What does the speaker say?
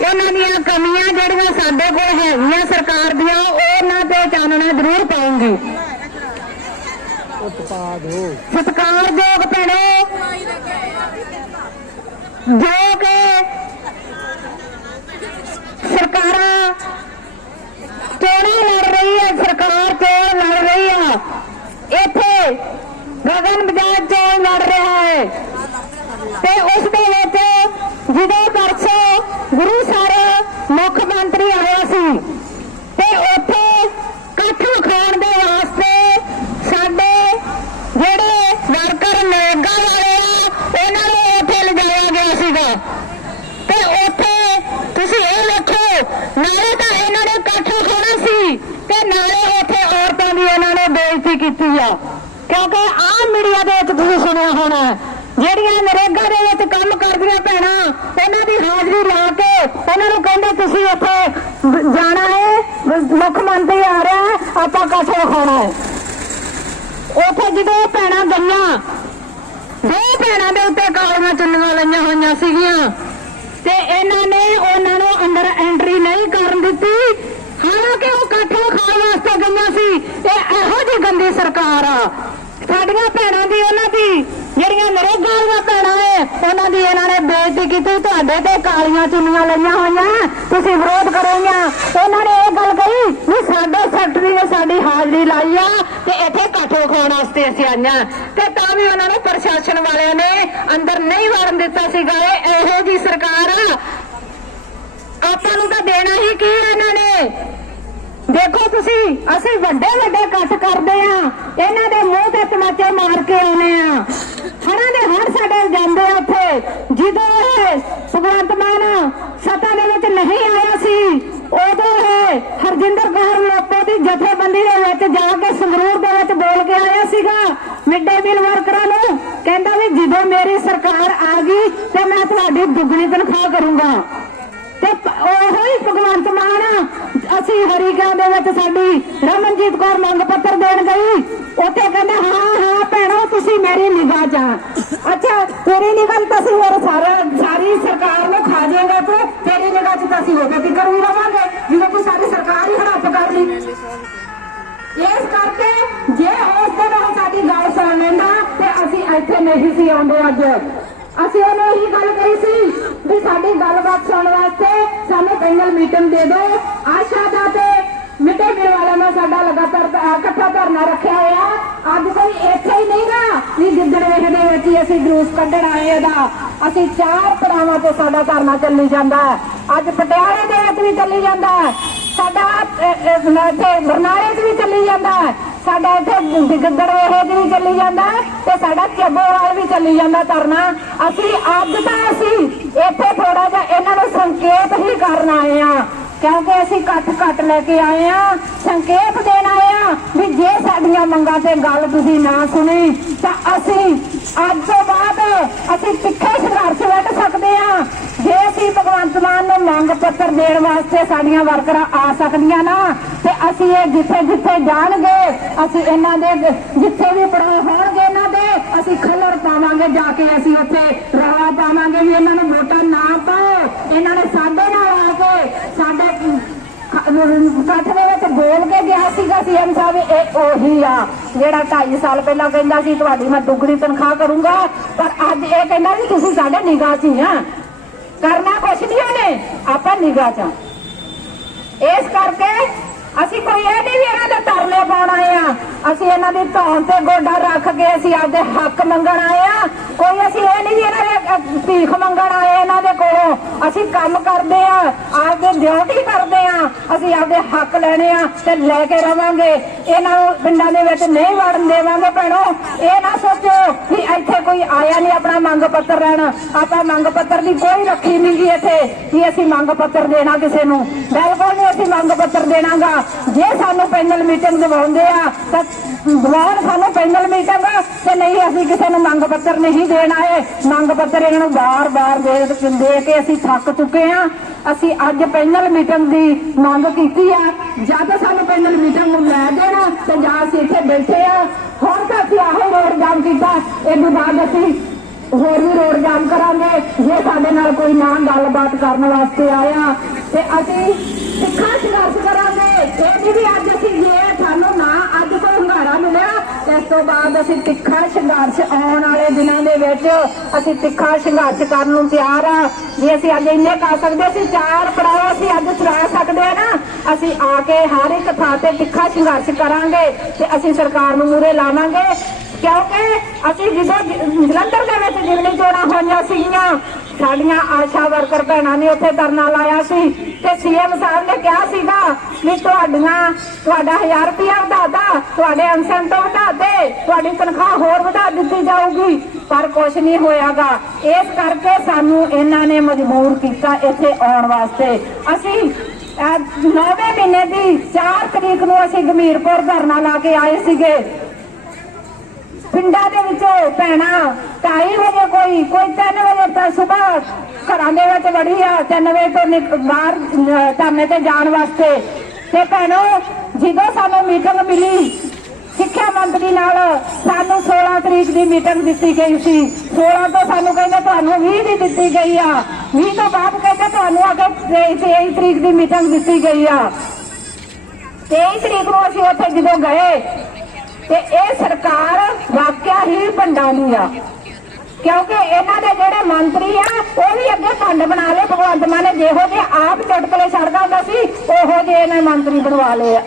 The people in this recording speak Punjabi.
ਇਹਨਾਂ ਦੀਆਂ ਕਮੀਆਂ ਜਿਹੜੀਆਂ ਸਾਡੇ ਕੋਲ ਹੈਗੀਆਂ ਸਰਕਾਰ ਦੀਆਂ ਉਹਨਾਂ ਤੇ ਚਾਨਣਾ ਜ਼ਰੂਰ ਪਾਉਂਗੀ। ਉਤਪਾਦ ਹੋ। ਸਤਿਕਾਰਯੋਗ ਭੈਣੋ। ਜੋ ਕਿ ਸਰਕਾਰਾਂ ਚੋਣਾਂ ਲੜ ਰਹੀ ਹੈ ਸਰਕਾਰ ਚੋਣ ਲੜ ਰਹੀ ਆ। ਇੱਥੇ ਗਗਨ ਬਜਾਜ ਚੋਣ ਲੜ ਰਿਹਾ ਹੈ ਤੇ ਉਸ ਦੇ ਵਿੱਚ ਜਦੋਂ ਪਰਸੋਂ ਗੁਰੂ ਸਰ ਮੁੱਖ ਮੰਤਰੀ ਆਇਆ ਸੀ ਤੇ ਉੱਥੇ ਇਕੱਠ ਖਾਣ ਦੇ ਵਾਸਤੇ ਸਾਡੇ ਜਿਹੜੇ ਵਰਕਰ ਨੇਗਾ ਵਾਲੇ ਆ ਉਹਨਾਂ ਨੂੰ ਉੱਥੇ ਲਿਜਾਇਆ ਗਿਆ ਸੀਗਾ ਤੇ ਉੱਥੇ ਤੁਸੀਂ ਇਹ ਵੇਖੋ ਨਾਲੇ ਤਾਂ ਇਹਨਾਂ ਨੇ ਇਕੱਠ ਖਾਣਾ ਸੀ ਤੇ ਨਾਲੇ ਉੱਥੇ ਔਰਤਾਂ ਦੀ ਇਹਨਾਂ ਨੇ ਬੇਇੱਜ਼ਤੀ ਕਿਉਂਕਿ ਆਹ ਮੀਡੀਆ ਦੇ ਵਿੱਚ ਤੁਸੀਂ ਸੁਣਿਆ ਹੋਣਾ ਜਿਹੜੀਆਂ ਨਰੇਗਾ ਦੇ ਵਿੱਚ ਕੰਮ ਕਰਦੀਆਂ ਭੈਣਾਂ ਉਹਨਾਂ ਦੀ ਹਾਜ਼ਰੀ ਲਾ ਕੇ ਉਹਨਾਂ ਨੂੰ ਕਹਿੰਦੇ ਤੁਸੀਂ ਉੱਥੇ ਜਾਣਾ ਹੈ ਮੁੱਖ ਮੰਤਰੀ ਆ ਰਿਹਾ ਹੈ, ਆਪਾਂ ਇਕੱਠ ਖਾਣਾ ਹੈ। ਉੱਥੇ ਜਦੋਂ ਭੈਣਾਂ ਗਈਆਂ ਦੋ ਭੈਣਾਂ ਦੇ ਉੱਤੇ ਕਾਲੀਆਂ ਚੁੰਨੀਆਂ ਲਈਆਂ ਹੋਈਆਂ ਸੀਗੀਆਂ ਤੇ ਇਹਨਾਂ ਨੇ ਉਹਨਾਂ ਨੂੰ ਅੰਦਰ ਐਂਟਰੀ ਨਹੀਂ ਕਰਨ ਦਿੱਤੀ ਹਾਲਾਂਕਿ ਉਹ ਇਕੱਠੇ ਖਾਣ ਵਾਸਤੇ ਗਈਆਂ ਸੀ ਇਹ ਇਹੋ ਜਿਹੀ ਗੰਦੀ ਸਰਕਾਰ ਆ। ਸਾਡੀਆਂ ਭੈਣਾਂ ਦੀ ਉਹਨਾਂ ਦੀ, ਜਿਹੜੀਆਂ ਨਰੇਗਾ ਵਾਲੀਆਂ ਭੈਣਾਂ ਏ ਉਹਨਾਂ ਦੀ ਇਹਨਾਂ ਨੇ ਬੇਇੱਜ਼ਤੀ ਕੀਤੀ, ਤੁਹਾਡੇ ਤੇ ਕਾਲੀਆਂ ਚੁੰਨੀਆਂ ਲਈਆਂ ਹੋਈਆਂ ਤੁਸੀਂ ਵਿਰੋਧ ਕਰੋਗੀਆਂ ਉਹਨਾਂ ਨੇ ਇਹ ਗੱਲ ਕਹੀ ਵੀ ਸਾਡੇ ਸੈਕਟਰੀ ਨੇ ਸਾਡੀ ਹਾਜ਼ਰੀ ਲਾਈ ਆ ਤੇ ਇੱਥੇ ਇਕੱਠ ਖਾਣ ਵਾਸਤੇ ਅਸੀਂ ਆਈਆਂ। ਤੇ ਤਾਂ ਵੀ ਉਹਨਾਂ ਨੂੰ ਪ੍ਰਸ਼ਾਸਨ ਵਾਲਿਆਂ ਨੇ ਅੰਦਰ ਨਹੀਂ ਵੜਨ ਦਿੱਤਾ ਸੀਗਾ। ਇਹੋ ਜੀ ਸਰਕਾਰ ਆ। ਆਪਾਂ ਨੂੰ ਤਾਂ ਦੇਣਾ ਹੀ ਕੀ ਆ ਇਹਨਾਂ ਨੇ? ਦੇਖੋ ਤੁਸੀਂ, ਅਸੀਂ ਵੱਡੇ ਵੱਡੇ ਇਕੱਠ ਕਰਦੇ ਆ। ਇਹਨਾਂ ਦੇ ਮੂੰਹ ਤੇ ਤਮਾਚੇ ਮਾਰ ਕੇ ਆਉਨੇ ਆ। ਹੜਾਂ ਦੇ ਹੜ ਸਾਡੇ ਜਾਂਦੇ ਆ ਉੱਥੇ। ਜਦੋਂ ਇਹ ਭਗਵੰਤ ਮਾਨ ਸਤਾ ਦੇ ਵਿੱਚ ਨਹੀਂ ਆਇਆ ਸੀ, ਉਦੋਂ ਇਹ ਹਰਜਿੰਦਰ ਕੌਰ ਲੋਪੋ ਦੀ ਜਥੇਬੰਦੀ ਦੇ ਵਿੱਚ ਜਾ ਕੇ ਸੰਗਰੂਰ ਦੇ ਵਿੱਚ ਬੋਲ ਕੇ ਆਇਆ ਸੀਗਾ, ਮਿੱਡੇ ਮੀਲ ਵਰਕਰਾਂ ਨੂੰ। ਕਹਿੰਦਾ ਵੀ ਜਦੋਂ ਮੇਰੀ ਸਰਕਾਰ ਆ ਗਈ ਤੇ ਮੈਂ ਤੁਹਾਡੀ ਦੁੱਗਣੀ ਤਨਖਾਹ ਕਰੂੰਗਾ। ਤੇ ਪ- ਅਸੀਂ ਹਰੀਗਾਂ ਦੇ ਵਿੱਚ ਸਾਡੀ ਰਮਨਜੀਤ ਕੌਰ ਮੰਗ ਪੱਤਰ ਦੇਣ ਗਈ। ਉੱਥੇ ਕਹਿੰਦਾ, ਹਾਂ ਹਾਂ ਭੈਣੋ, ਤੁਸੀਂ ਮੇਰੀ ਨਿਗਾਹ ਚ ਅੱਛਾ, ਤੇਰੀ ਨਿਗਾਹ 'ਚ ਤਾਂ ਅਸੀਂ ਹੋਰ ਸਾਰਾ ਸਾਰੀ ਸਰਕਾਰ ਨੂੰ ਖਾ ਜਾਏਗਾ ਤੇ ਤੇਰੀ ਨਿਗਾਹ ਚ ਤਾਂ ਅਸੀਂ ਉਹਦੇ ਤੇ ਕਰੂ ਰਵਾਂਗੇ? ਜਦੋਂ ਤੂੰ ਸਾਡੀ ਸਰਕਾਰ ਹੀ ਹੜੱਪ ਕਰ ਲਈ। ਇਸ ਕਰਕੇ ਜੇ ਉਸ ਦਿਨ ਸਾਡੀ ਗੱਲ ਸੁਣ ਲੈਂਦਾ ਤੇ ਅਸੀਂ ਇੱਥੇ ਨਹੀਂ ਸੀ ਆਉਂਦੇ ਅੱਜ। ਅਸੀਂ ਉਹਨੂੰ ਇਹੀ ਗੱਲ ਕਹੀ ਸੀ ਵੀ ਸਾਡੀ ਗੱਲਬਾਤ ਸੁਣਨ ਵਾਸਤੇ ਸਾਨੂੰ ਪੈਨਲ ਮੀਟਿੰਗ ਦੇ ਦਿਓ। ਆਸ਼ਾ ਦਾ ਤੇ ਮਿੱਟੇ ਮੀਲ ਵਾਲਿਆਂ ਨਾਲ ਸਾਡਾ ਲਗਾਤਾਰ ਇਕੱਠਾ ਧਰਨਾ ਰੱਖਿਆ ਹੋਇਆ। ਅੱਜ ਕੋਈ ਇੱਥੇ ਹੀ ਨਹੀਂਗਾ ਵੀ ਗਿੱਦੜ ਵੇਖ ਦੇ ਵਿੱਚ ਹੀ ਅਸੀਂ ਜਲੂਸ ਕੱਢਣ ਆਏ ਇਹਦਾ। ਅਸੀਂ ਚਾਰ ਪੜਾਵਾਂ ਤੇ ਸਾਡਾ ਧਰਨਾ ਚੱਲੀ ਜਾਂਦਾ ਅੱਜ ਪਟਿਆਲੇ ਦੇ ਵਿੱਚ ਵੀ ਚੱਲੀ ਜਾਂਦਾ ਸਾਡਾ ਇੱਥੇ ਬਰਨਾਲੇ 'ਚ ਵੀ ਸਾਡਾ ਇੱਥੇ ਗਿੱਦੜ ਵੇਹੇ ਵੀ ਚੱਲੀ ਜਾਂਦਾ ਤੇ ਸਾਡਾ ਚੱਬੋਵਾਲ ਵੀ ਚੱਲੀ ਜਾਂਦਾ ਧਰਨਾ। ਅਸੀਂ ਅੱਜ ਤਾਂ ਅਸੀਂ ਇੱਥੇ ਥੋੜਾ ਜਿਹਾ ਇਹਨਾਂ ਨੂੰ ਸੰਕੇਤ ਹੀ ਕਰਨ ਆਏ ਆ ਕਿਉਂਕਿ ਅਸੀਂ ਇਕੱਠ ਘੱਟ ਲੈ ਕੇ ਆਏ ਆ ਸੰਕੇਤ ਦੇਣ ਆਏ ਆ ਵੀ ਜੇ ਸਾਡੀਆਂ ਮੰਗਾਂ ਤੇ ਗੱਲ ਤੁਸੀਂ ਨਾ ਸੁਣੀ, ਤਾਂ ਅਸੀਂ ਅੱਜ ਤੋਂ ਬਾਅਦ ਅਸੀਂ ਤਿੱਖੇ ਸੰਘਰਸ਼ ਵਿੱਚ ਸਕਦੇ ਆ ਜੇ ਅਸੀਂ ਭਗਵੰਤ ਮਾਨ ਦੇਣ ਵਾਸਤੇ ਸਾਡੀਆਂ ਵਰਕਰਾਂ ਆ ਸਕਦੀਆਂ ਨਾ। ਤੇ ਅਸੀਂ ਇਹ ਜਿੱਥੇ ਜਿੱਥੇ ਜਾਣਗੇ, ਅਸੀਂ ਇਹਨਾਂ ਦੇ ਜਿੱਥੇ ਵੀ ਪੜਾ ਹੋਣਗੇ ਇਹਨਾਂ ਦੇ, ਅਸੀਂ ਖੱਲਰ ਪਾਵਾਂਗੇ ਜਾ ਕੇ, ਅਸੀਂ ਉੱਥੇ ਰੌਲਾ ਪਾਵਾਂਗੇ ਵੀ ਇਹਨਾਂ ਨੂੰ ਵੋਟਾਂ ਨਾ ਪਾਓ। ਇਹਨਾਂ ਨੇ ਸਾਡੇ ਨਾਲ ਆ ਕੇ ਸਾਡੇ ਇਕੱਠ ਦੇ ਵਿੱਚ ਬੋਲ ਕੇ ਗਿਆ ਸੀਗਾ ਸੀਐਮ ਸਾਹਿਬ, ਇਹ ਉਹੀ ਆ। ਜਿਹੜਾ 2.5 ਸਾਲ ਪਹਿਲਾਂ ਕਹਿੰਦਾ ਸੀ, ਤੁਹਾਡੀ ਮੈਂ ਦੁੱਗਣੀ ਤਨਖਾਹ ਕਰੂੰਗਾ, ਪਰ ਅੱਜ ਇਹ ਕਹਿੰਦਾ ਵੀ ਤੁਸੀਂ ਸਾਡੇ ਨਿਗਾਹ 'ਚ ਆ। ਕਰਨਾ ਕੁਛ ਨਹੀਂ ਉਹਨੇ, ਆਪਾਂ ਨਿਗਾਹ 'ਚ ਇਸ ਕਰਕੇ ਅਸੀਂ ਕੋਈ ਇਹ ਨਹੀਂ ਵੀ ਇਹਨਾਂ ਦੇ ਤਰਲੇ ਪਾਉਣ ਆਏ ਆ। ਅਸੀਂ ਇਹਨਾਂ ਦੀ ਧੌਣ ਤੇ ਗੋਡਾ ਰੱਖ ਕੇ ਅਸੀਂ ਆਪਦੇ ਹੱਕ ਮੰਗਣ ਆਏ ਆ। ਕੋਈ ਅਸੀਂ ਇਹ ਨਹੀਂ ਵੀ ਇਹਨਾਂ ਦੇ ਭੀਖ ਮੰਗਣ ਆਏ ਇਹਨਾਂ ਦੇ ਕੋਲੋਂ। ਅਸੀਂ ਕੰਮ ਕਰਦੇ ਆ, ਆਪਦੇ ਡਿਊਟੀ ਕਰਦੇ ਆ, ਅਸੀਂ ਆਪਦੇ ਹੱਕ ਲੈਣੇ ਆ ਤੇ ਲੈ ਕੇ ਰਵਾਂਗੇ। ਇਹਨਾਂ ਨੂੰ ਪਿੰਡਾਂ ਦੇ ਵਿੱਚ ਨਹੀਂ ਵੜਨ ਦੇਵਾਂਗੇ ਭੈਣੋ। ਇਹ ਨਾ ਸੋਚੋ ਵੀ ਇੱਥੇ ਕੋਈ ਆਇਆ ਨਹੀਂ ਆਪਣਾ ਮੰਗ ਪੱਤਰ ਲੈਣ। ਆਪਾਂ ਮੰਗ ਪੱਤਰ ਦੀ ਕੋਈ ਰੱਖੀ ਨਹੀਂ ਗਈ ਇੱਥੇ ਕਿ ਅਸੀਂ ਮੰਗ ਪੱਤਰ ਦੇਣਾ ਕਿਸੇ ਨੂੰ। ਬਿਲਕੁਲ ਨਹੀਂ ਅਸੀਂ ਮੰਗ ਪੱਤਰ ਦੇਣਾਗਾ। ਜੇ ਸਾਨੂੰ ਪੈਨਲ ਮੀਟਿੰਗ ਦਵਾਉਂਦੇ ਆ ਤਾਂ ਦਵਾਉਣ ਸਾਨੂੰ ਪੈਨਲ ਮੀਟਿੰਗ ਤੇ ਨਹੀਂ ਅਸੀਂ ਕਿਸੇ ਨੂੰ ਮੰਗ ਪੱਤਰ ਨਹੀਂ ਦੇਣਾ ਹੈ ਮੰਗ ਪੱਤਰ ਇਹਨਾਂ ਨੂੰ ਬਾਰ-ਬਾਰ ਦੇ ਕੇ ਅਸੀਂ ਥੱਕ ਚੁੱਕੇ ਆ ਅਸੀਂ ਅੱਜ ਪੈਨਲ ਮੀਟਿੰਗ ਦੀ ਮੰਗ ਕੀਤੀ ਆ। ਜਾਂ ਸਾਨੂੰ ਪੈਨਲ ਮੀਟਿੰਗ ਨੂੰ ਲੈ ਦੇਣਾ, ਤੇ ਜਾਂ ਅਸੀਂ ਇੱਥੇ ਬੈਠੇ ਆ। ਹੁਣ ਤਾਂ ਅਸੀਂ ਆਹੋ ਰੋਡ ਜਾਮ ਕੀਤਾ। ਇਹ ਤੋਂ ਬਾਅਦ ਅਸੀਂ ਹੋਰ ਵੀ ਰੋਡ ਜਾਮ ਕਰਾਂਗੇ। ਜੇ ਸਾਡੇ ਨਾਲ ਕੋਈ ਨਾ ਗੱਲਬਾਤ ਕਰਨ ਵਾਸਤੇ ਆਇਆ, ਤੇ ਅਸੀਂ ਸਿੱਖਾਂ ਸੰਘਰਸ਼ ਕਰਾਂਗੇ। ਇਹ ਨਹੀਂ ਵੀ ਅੱਜ ਅਸੀਂ ਜੇ ਸਾਨੂੰ ਨਾ ਅੱਜ ਕੋਈ ਹੰਗਾਰਾ ਮਿਲਿਆ ਤੇ ਇਸ ਤੋਂ ਬਾਅਦ ਅਸੀਂ ਤਿੱਖਾ ਸੰਘਰਸ਼ ਆਉਣ ਵਾਲੇ ਦਿਨਾਂ ਦੇ ਵਿੱਚ ਅਸੀਂ ਤਿੱਖਾ ਸੰਘਰਸ਼ ਕਰਨ ਨੂੰ ਤਿਆਰ ਆ। ਜੇ ਅਸੀਂ ਅੱਜ ਇੰਨੇ ਕਰ ਸਕਦੇ, ਅਸੀਂ ਚਾਰ ਪੜਾਅ ਅਸੀਂ ਅੱਜ ਚਲਾ ਸਕਦੇ ਆ ਨਾ। ਅਸੀਂ ਆ ਕੇ ਹਰ ਇੱਕ ਥਾਂ ਤੇ ਤਿੱਖਾ ਸੰਘਰਸ਼ ਕਰਾਂਗੇ ਤੇ ਅਸੀਂ ਸਰਕਾਰ ਨੂੰ ਮੂਰੇ ਲਾਵਾਂਗੇ। ਕਿਉਂਕਿ ਅਸੀਂ ਜਦੋਂ ਜਲੰਧਰ ਦੇ ਵਿੱਚ ਜਿਮਨੀ ਚੋਣਾਂ ਹੋਈਆਂ ਸੀਗੀਆਂ ਸਾਡੀਆਂ ਆਸ਼ਾ ਵਰਕਰ ਭੈਣਾਂ ਨੇ ਉੱਥੇ ਧਰਨਾ ਲਾਇਆ ਸੀ ਤੇ ਸੀਐਮ ਸਾਹਿਬ ਨੇ ਕਿਹਾ ਸੀਗਾ ਵੀ ਤੁਹਾਡੀਆਂ ਤੁਹਾਡਾ 1000 ਰੁਪਇਆ ਵਧਾਦਾ ਤੁਹਾਡੇ ਇਨਸੈਂਟਿਵ ਵਧਾਦੇ ਤੁਹਾਡੀ ਤਨਖਾਹ ਹੋਰ ਵਧਾ ਦਿੱਤੀ ਜਾਊਗੀ। ਪਰ ਕੁਝ ਨਹੀਂ ਹੋਇਆਗਾ। ਇਸ ਕਰਕੇ ਸਾਨੂੰ ਇਹਨਾਂ ਨੇ ਮਜਬੂਰ ਕੀਤਾ ਇੱਥੇ ਆਉਣ ਵਾਸਤੇ। ਅਸੀਂ ਅਹ, ਨੌਵੇਂ ਮਹੀਨੇ ਦੀ 4 ਤਰੀਕ ਨੂੰ ਅਸੀਂ ਗਮੀਰਪੁਰ ਧਰਨਾ ਲਾ ਕੇ ਆਏ ਸੀਗੇ। ਪਿੰਡਾਂ ਦੇ ਵਿੱਚ ਭੈਣਾ 2:30 ਵਜੇ ਕੋਈ ਕੋਈ 3 ਵਜੇ ਤਾਂ ਸਵੇਰ ਘਰਾਂ ਦੇ ਵਿੱਚ ਵੜੀ ਆ 3 ਵਜੇ ਤੋਂ ਬਾਹਰ ਧਰਨੇ ਤੇ ਜਾਣ ਵਾਸਤੇ। ਤੇ ਭੈਣੋ, ਜਦੋਂ ਸਾਨੂੰ ਮੀਟਿੰਗ ਮਿਲੀ, ਸਿੱਖਿਆ ਮੰਤਰੀ ਨਾਲ ਸਾਨੂੰ 16 ਤਰੀਕ ਦੀ ਮੀਟਿੰਗ ਦਿੱਤੀ ਗਈ ਸੀ। 16 ਤੋਂ ਸਾਨੂੰ ਕਹਿੰਦੇ ਤੁਹਾਨੂੰ 20 ਦੀ ਦਿੱਤੀ ਗਈ ਆ। 20 ਤੋਂ ਬਾਅਦ ਕਹਿੰਦੇ ਤੁਹਾਨੂੰ ਅੱਗੇ 23 ਤਰੀਕ ਦੀ ਮੀਟਿੰਗ ਦਿੱਤੀ ਗਈ ਆ। 23 ਤਰੀਕ ਨੂੰ ਅਸੀਂ ਉੱਥੇ ਜਦੋਂ ਗਏ, ਤੇ ਇਹ ਸਰਕਾਰ ਵਾਕਿਆ ਹੀ ਭੰਡਾਲੀ ਆ। ਕਿਉਂਕਿ ਇਹਨਾਂ ਦੇ ਜਿਹੜੇ ਮੰਤਰੀ ਆ, ਉਹ ਵੀ ਅੱਗੇ ਭੰਡ ਬਣਾ ਲਏ, ਭਗਵੰਤ ਮਾਨ ਨੇ ਜਿਹੋ ਜਿਹੇ ਆਪ ਚਟਕਲੇ ਛੱਡਦਾ ਹੁੰਦਾ ਸੀ, ਉਹੋ ਜਿਹੇ ਇਹਨਾਂ ਮੰਤਰੀ ਬਣਵਾ ਲਏ ਆ।